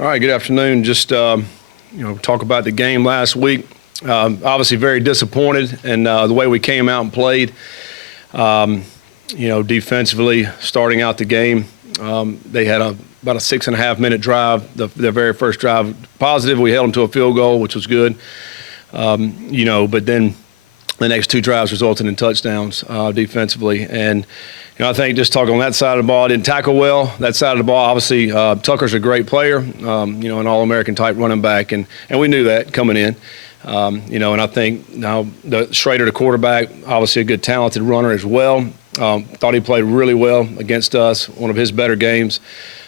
All right, good afternoon. Just, talk about the game last week. Obviously very disappointed in the way we came out and played. Defensively, starting out the game, they had about a 6.5-minute drive, their very first drive. Positive, we held them to a field goal, which was good. But then the next two drives resulted in touchdowns defensively. And I think just talking on that side of the ball, didn't tackle well. That side of the ball, obviously, Tucker's a great player, an All-American type running back, and we knew that coming in. And I think now Schrader, the quarterback, obviously a good talented runner as well. Thought he played really well against us, one of his better games,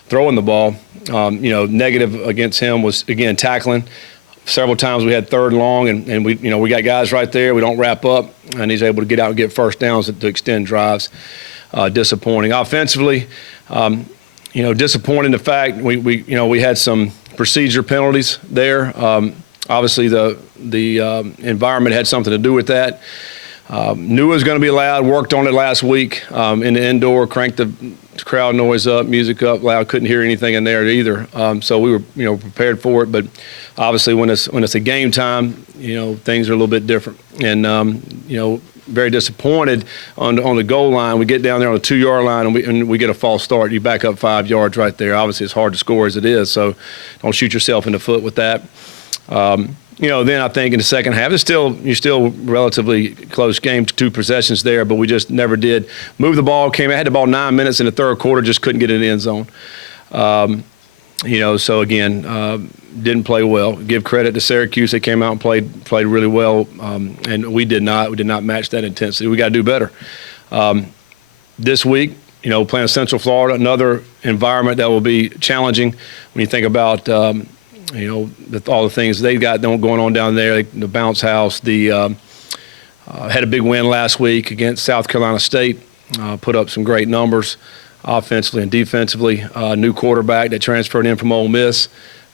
throwing the ball. Negative against him was, again, tackling. Several times we had third and long, and we got guys right there. We don't wrap up, and he's able to get out and get first downs to extend drives. Disappointing. Offensively, disappointing the fact we had some procedure penalties there. Obviously, the environment had something to do with that. Knew it was going to be loud. Worked on it last week in the indoor. Cranked the crowd noise up, music up loud. Couldn't hear anything in there either. So we were prepared for it. But obviously, when it's a game time, things are a little bit different. And very disappointed on the goal line. We get down there on the 2-yard line and we get a false start. You back up 5 yards right there. Obviously, it's hard to score as it is. So don't shoot yourself in the foot with that. Then I think in the second half, you're still relatively close game, 2 possessions there, but we just never did move the ball. Had the ball 9 minutes in the third quarter, just couldn't get it in the end zone. So again, didn't play well. Give credit to Syracuse; they came out and played really well, and we did not. We did not match that intensity. We got to do better. This week, playing Central Florida, another environment that will be challenging when you think about. All the things they got going on down there, the bounce house. Had a big win last week against South Carolina State, put up some great numbers offensively and defensively. New quarterback that transferred in from Ole Miss,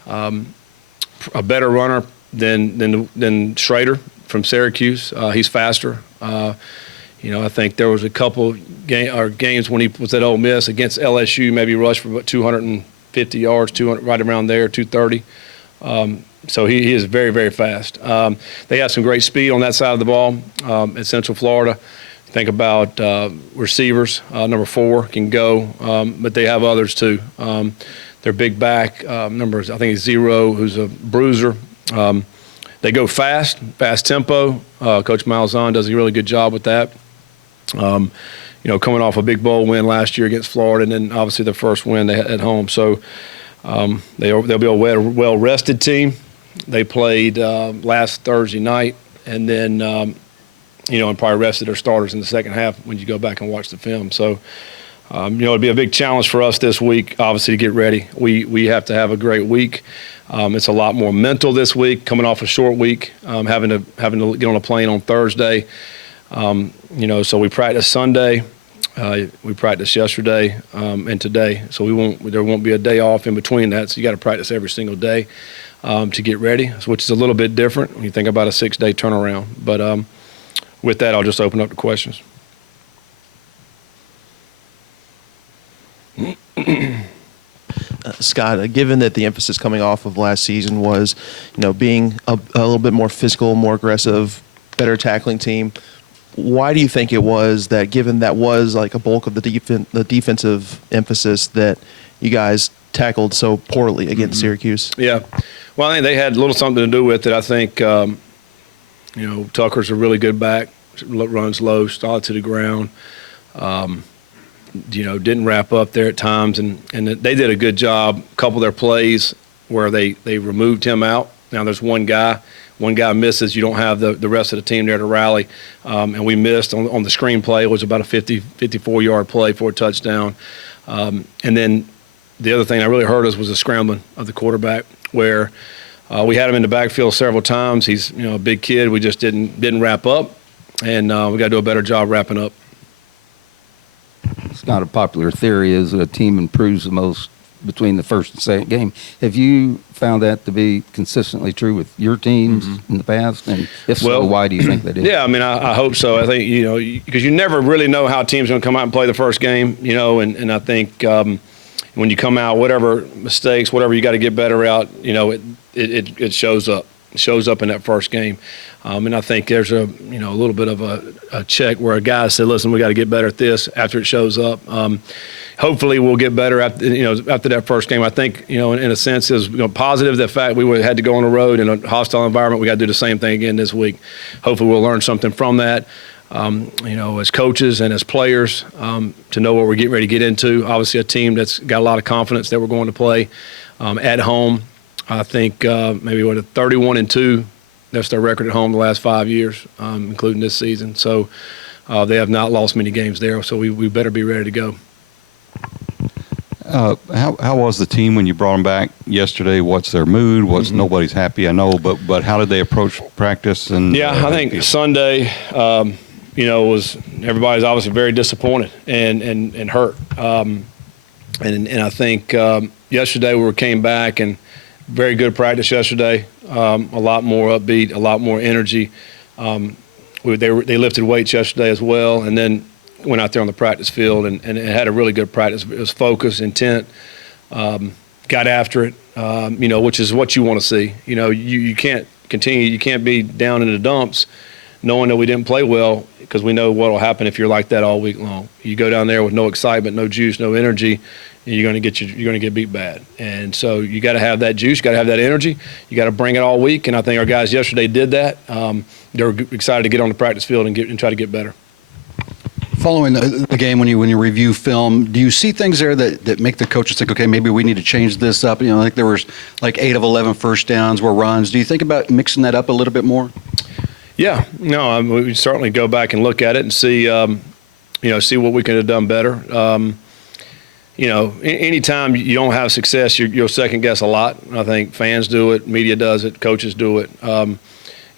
a better runner than Schrader from Syracuse. He's faster. I think there was a couple games when he was at Ole Miss against LSU, maybe rushed for about 250 yards, 200 right around there, 230. So he is very, very fast. They have some great speed on that side of the ball at Central Florida. Think about receivers. Number 4 can go, but they have others too. Their big back, numbers, I think it's 0, who's a bruiser. They go fast tempo. Coach Malzahn does a really good job with that. Coming off a big bowl win last year against Florida, and then obviously their first win they had at home. So they'll be a well-rested team. They played last Thursday night, and then and probably rested their starters in the second half when you go back and watch the film. So it'll be a big challenge for us this week, obviously, to get ready. We have to have a great week. It's a lot more mental this week, coming off a short week, having to get on a plane on Thursday. So we practiced Sunday, we practiced yesterday, and today. So there won't be a day off in between that. So you got to practice every single day to get ready, which is a little bit different when you think about a 6-day turnaround. But with that, I'll just open up the questions. Scott, given that the emphasis coming off of last season was, being a little bit more physical, more aggressive, better tackling team, why do you think it was that, given that was like a bulk of the defensive emphasis, that you guys tackled so poorly against Syracuse? Yeah. Well, I think they had a little something to do with it. I think, Tucker's a really good back, runs low, solid to the ground. Didn't wrap up there at times, and they did a good job. A couple of their plays where they removed him out. Now there's one guy misses, you don't have the rest of the team there to rally. And we missed on the screen play. It was about a 54-yard play for a touchdown. And then the other thing that really hurt us was the scrambling of the quarterback, where we had him in the backfield several times. He's a big kid. We just didn't wrap up, and we got to do a better job wrapping up. It's not a popular theory is a team improves the most between the first and second game. Have you found that to be consistently true with your teams in the past? And if so, why do you think that is? Yeah, I hope so. I think, because you never really know how a team's going to come out and play the first game, and I think, when you come out, whatever mistakes, whatever you got to get better out, it shows up. It shows up in that first game. And I think there's a little bit of a check where a guy said, listen, we got to get better at this after it shows up. Hopefully we'll get better after that first game. I think, in a sense, is positive the fact we had to go on the road in a hostile environment. We got to do the same thing again this week. Hopefully we'll learn something from that, as coaches and as players, to know what we're getting ready to get into. Obviously a team that's got a lot of confidence that we're going to play at home. I think maybe 31-2. That's their record at home the last 5 years, including this season. So they have not lost many games there. So we better be ready to go. How was the team when you brought them back yesterday? What's their mood? Nobody's happy, I know, but how did they approach practice? And I think Sunday, was everybody's obviously very disappointed and hurt. And I think yesterday we came back and very good practice yesterday. A lot more upbeat, a lot more energy. They lifted weights yesterday as well, and then went out there on the practice field and had a really good practice. It was focused, intent, got after it, which is what you want to see. You can't continue. You can't be down in the dumps knowing that we didn't play well, because we know what will happen if you're like that all week long. You go down there with no excitement, no juice, no energy, and you're going to get beat bad. And so you got to have that juice, you got to have that energy, you got to bring it all week. And I think our guys yesterday did that. They were excited to get on the practice field and try to get better. Following the game, when you review film, do you see things there that make the coaches think, okay, maybe we need to change this up? Like there was 8 of 11 first downs were runs. Do you think about mixing that up a little bit more? Yeah, no, we certainly go back and look at it and see, see what we could have done better. Anytime you don't have success, you'll second guess a lot. I think fans do it, media does it, coaches do it.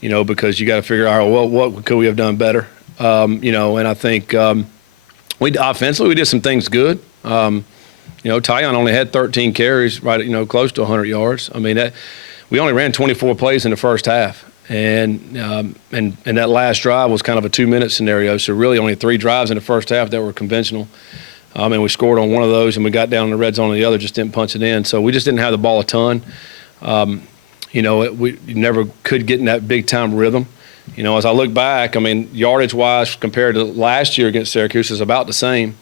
Because you got to figure out, well, what could we have done better? And I think offensively we did some things good. Tyon only had 13 carries, right? Close to 100 yards. I mean, we only ran 24 plays in the first half, and that last drive was kind of a 2-minute scenario. So really, only 3 drives in the first half that were conventional. And we scored on one of those, and we got down in the red zone on the other, just didn't punch it in. So we just didn't have the ball a ton. We never could get in that big time rhythm. As I look back, yardage-wise compared to last year against Syracuse is about the same.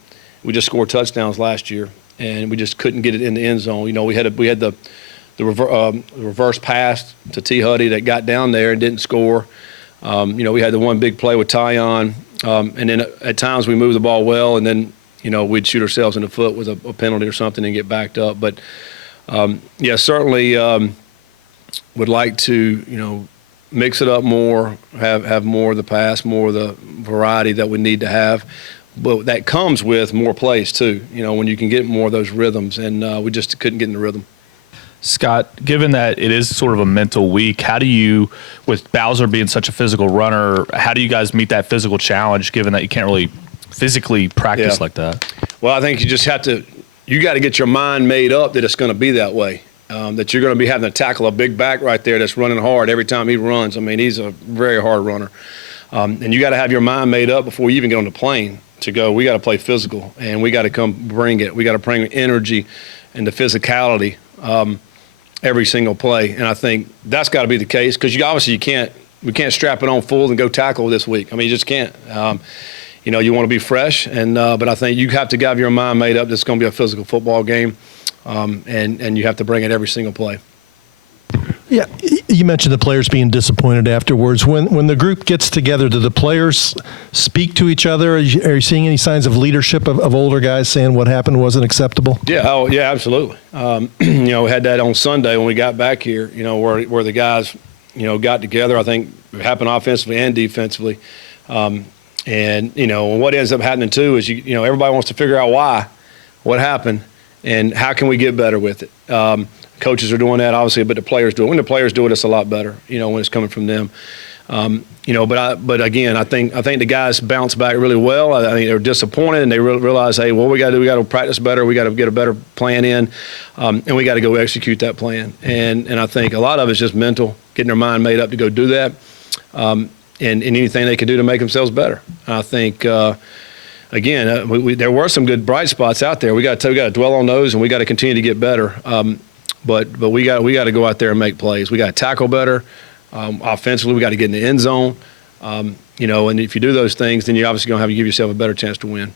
We just scored touchdowns last year, and we just couldn't get it in the end zone. We had the reverse pass to T. Huddy that got down there and didn't score. We had the one big play with Tyon, and then at times we moved the ball well, and then we'd shoot ourselves in the foot with a penalty or something and get backed up. But certainly would like to mix it up more, have more of the pass, more of the variety that we need to have. But that comes with more plays too, when you can get more of those rhythms, and we just couldn't get in the rhythm. Scott, given that it is sort of a mental week, how do you, with Bowser being such a physical runner, how do you guys meet that physical challenge, given that you can't really physically practice like that? Well, I think you just got to get your mind made up that it's going to be that way. That you're going to be having to tackle a big back right there that's running hard every time he runs. He's a very hard runner. And you got to have your mind made up before you even get on the plane to go, we got to play physical, and we got to come bring it. We got to bring energy and the physicality every single play. And I think that's got to be the case, because we can't strap it on full and go tackle this week. You just can't. You want to be fresh, but I think you have to have your mind made up that it's going to be a physical football game. And you have to bring it every single play. Yeah, you mentioned the players being disappointed afterwards. When the group gets together, do the players speak to each other? Are you seeing any signs of leadership of older guys saying what happened wasn't acceptable? Yeah, absolutely. We had that on Sunday when we got back here, where the guys, got together. I think it happened offensively and defensively. And what ends up happening too is everybody wants to figure out what happened, and how can we get better with it. Coaches are doing that, obviously, but the players do it. When the players do it, it's a lot better, when it's coming from them. But again, I think the guys bounce back really well. I think they're disappointed, and they realize, hey, what we got to do, we got to practice better. We got to get a better plan in, and we got to go execute that plan. And I think a lot of it's just mental, getting their mind made up to go do that, and anything they can do to make themselves better. And I think again, there were some good bright spots out there. We got to dwell on those, and we got to continue to get better. But we got to go out there and make plays. We got to tackle better. Offensively, we got to get in the end zone. And if you do those things, then you're obviously going to give yourself a better chance to win.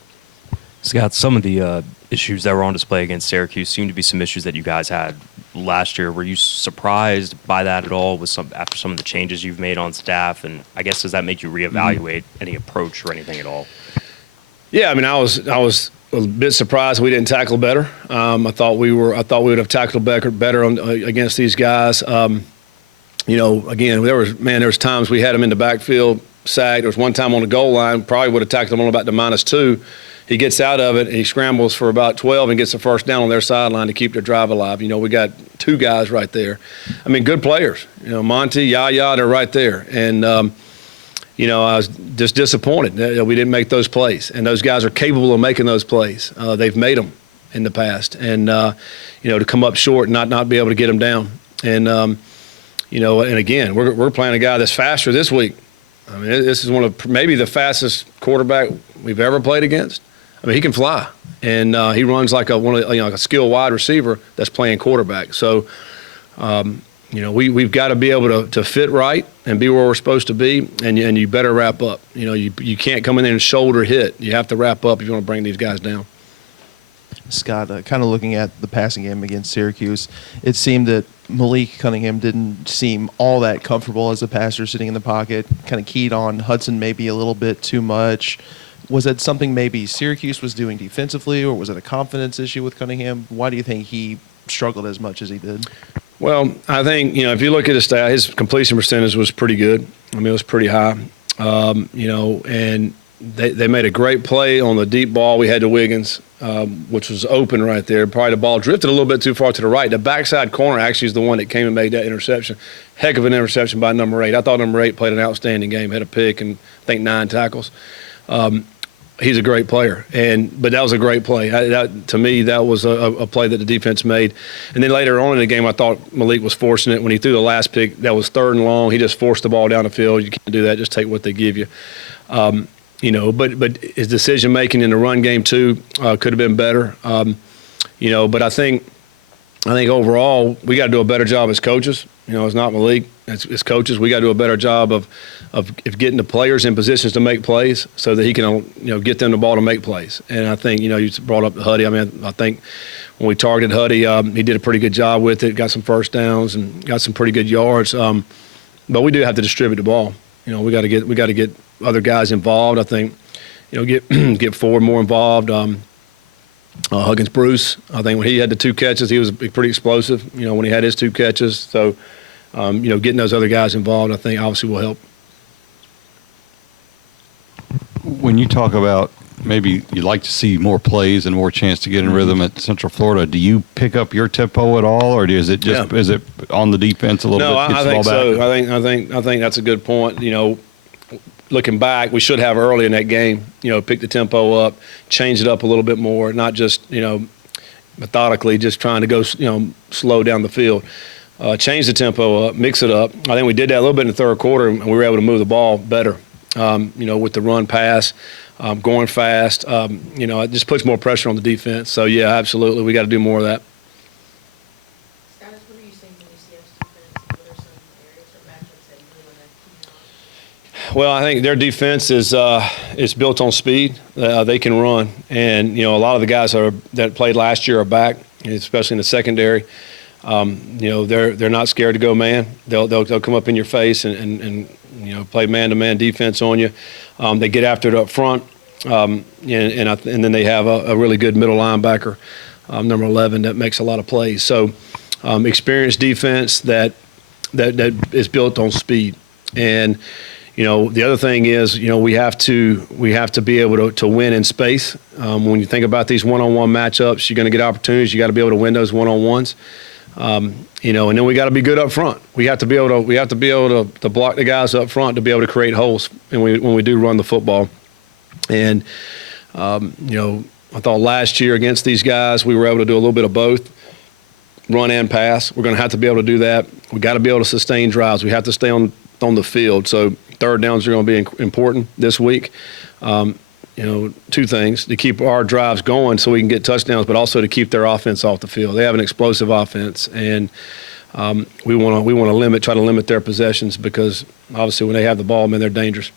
Scott, some of the issues that were on display against Syracuse seem to be some issues that you guys had last year. Were you surprised by that at all after some of the changes you've made on staff? And I guess, does that make you reevaluate any approach or anything at all? Yeah, I mean, I was a bit surprised we didn't tackle better. I thought we would have tackled better against these guys. Again, there was times we had them in the backfield sacked. There was one time on the goal line, probably would have tackled them on about the -2. He gets out of it, and he scrambles for about 12 and gets the first down on their sideline to keep their drive alive. We got 2 guys right there. I mean, good players. Monty, Yaya, they're right there. And, I was just disappointed that we didn't make those plays. And those guys are capable of making those plays. They've made them in the past. And, to come up short and not be able to get them down. And, and again, we're playing a guy that's faster this week. I mean, this is one of maybe the fastest quarterback we've ever played against. I mean, he can fly, and he runs like a skilled wide receiver that's playing quarterback. So, we've got to be able to fit right and be where we're supposed to be, and you better wrap up. You can't come in there and shoulder hit. You have to wrap up if you want to bring these guys down. Scott, kind of looking at the passing game against Syracuse, it seemed that Malik Cunningham didn't seem all that comfortable as a passer sitting in the pocket, kind of keyed on Hudson maybe a little bit too much. Was that something maybe Syracuse was doing defensively, or was it a confidence issue with Cunningham? Why do you think he struggled as much as he did? Well, I think, if you look at his stat, his completion percentage was pretty good. I mean, it was pretty high, and they made a great play on the deep ball we had to Wiggins, which was open right there. Probably the ball drifted a little bit too far to the right. The backside corner actually is the one that came and made that interception. Heck of an interception by number 8. I thought number 8 played an outstanding game, had a pick and I think 9 tackles. He's a great player, but that was a great play. To me, that was a play that the defense made. And then later on in the game, I thought Malik was forcing it when he threw the last pick. That was 3rd and long. He just forced the ball down the field. You can't do that. Just take what they give you. But his decision making in the run game too could have been better. But I think overall we got to do a better job as coaches. It's not Malik. It's coaches. We got to do a better job of getting the players in positions to make plays so that he can get them the ball to make plays. And I think you brought up Huddy. I mean, I think when we targeted Huddy, he did a pretty good job with it. Got some first downs and got some pretty good yards. But we do have to distribute the ball. We got to get other guys involved. I think get Ford more involved. Huggins Bruce, I think when he had the 2 catches, he was pretty explosive. When he had his 2 catches. So getting those other guys involved, I think obviously will help. When you talk about maybe you'd like to see more plays and more chance to get in rhythm at Central Florida, do you pick up your tempo at all, or is it is it on the defense a little bit? No, I think so. I think that's a good point. Looking back, we should have early in that game. Pick the tempo up, change it up a little bit more, not just methodically just trying to go slow down the field. Change the tempo up, mix it up. I think we did that a little bit in the 3rd quarter, and we were able to move the ball better. With the run pass, going fast. It just puts more pressure on the defense. So, yeah, absolutely. We got to do more of that. Scott, what are you seeing from UCF's defense? What are some areas or matchups that you really want to key on? Well, I think their defense is built on speed. They can run. And, a lot of the guys that played last year are back, especially in the secondary. They're not scared to go man. They'll come up in your face and play man-to-man defense on you. They get after it up front, and then they have a really good middle linebacker, number 11, that makes a lot of plays. So, experienced defense that is built on speed. And the other thing is we have to be able to win in space. When you think about these one-on-one matchups, you're going to get opportunities. You got to be able to win those one-on-ones. And then we got to be good up front. We have to be able to block the guys up front to be able to create holes when we do run the football. And I thought last year against these guys we were able to do a little bit of both, run and pass. We're going to have to be able to do that. We got to be able to sustain drives. We have to stay on the field. So 3rd downs are going to be important this week. two things: to keep our drives going so we can get touchdowns, but also to keep their offense off the field. They have an explosive offense, and we want to try to limit their possessions, because obviously when they have the ball, man, they're dangerous.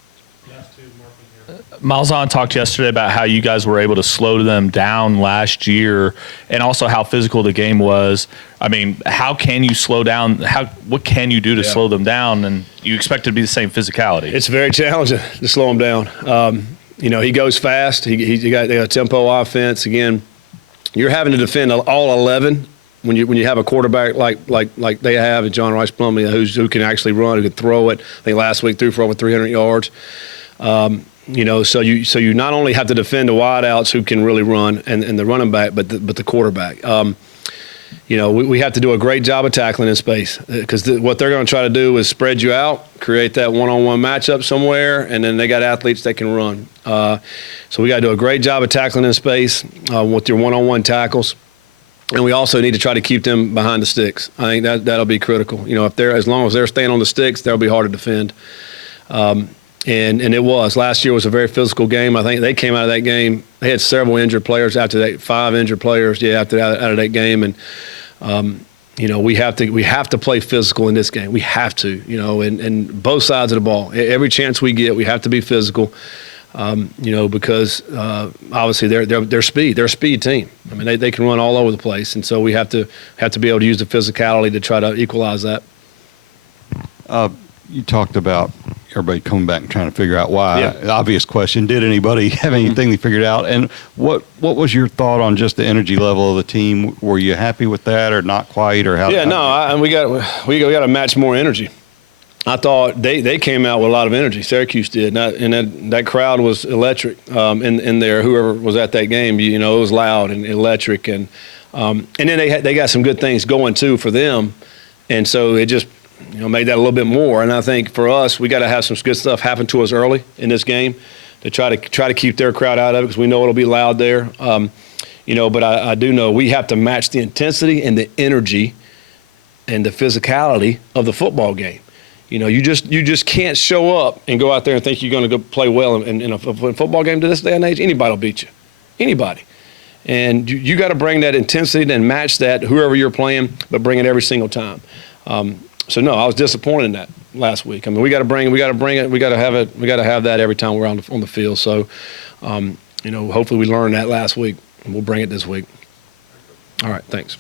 Malzahn talked yesterday about how you guys were able to slow them down last year, and also how physical the game was. I mean, how can you slow down? What can you do to slow them down? And you expect it to be the same physicality. It's very challenging to slow him down. He goes fast. They got a tempo offense. Again, you're having to defend all 11 when you have a quarterback like they have, and John Rice Plumlee, who can actually run, who can throw it. I think last week threw for over 300 yards. So you not only have to defend the wideouts who can really run and the running back, but the quarterback. We have to do a great job of tackling in space, because what they're going to try to do is spread you out, create that one-on-one matchup somewhere, and then they got athletes that can run. So we got to do a great job of tackling in space with your one-on-one tackles. And we also need to try to keep them behind the sticks. I think that'll be critical. As long as they're staying on the sticks, they'll be hard to defend. And it was. Last year was a very physical game. I think they came out of that game. They had several injured players after that, 5 injured players, out of that game. And, we have to play physical in this game. We have to, and both sides of the ball. Every chance we get, we have to be physical, because obviously they're speed. They're a speed team. I mean, they can run all over the place. And so we have to be able to use the physicality to try to equalize that. You talked about everybody coming back and trying to figure out why. Yeah. The obvious question: did anybody have anything they figured out? And what was your thought on just the energy level of the team? Were you happy with that, or not quite, or how? Yeah, no, we got to match more energy. I thought they came out with a lot of energy. Syracuse did, and that crowd was electric in there. Whoever was at that game, it was loud and electric, and then they got some good things going too for them, and so it just made that a little bit more. And I think for us, we got to have some good stuff happen to us early in this game to try to keep their crowd out of it, because we know it'll be loud there. But I do know we have to match the intensity and the energy and the physicality of the football game. You just can't show up and go out there and think you're going to go play well in a football game to this day and age. Anybody will beat you. Anybody. And you got to bring that intensity and match that whoever you're playing, but bring it every single time. So no, I was disappointed in that last week. I mean, we got to bring it. We got to have it. We got to have that every time we're on the field. So, hopefully we learned that last week, and we'll bring it this week. All right, thanks.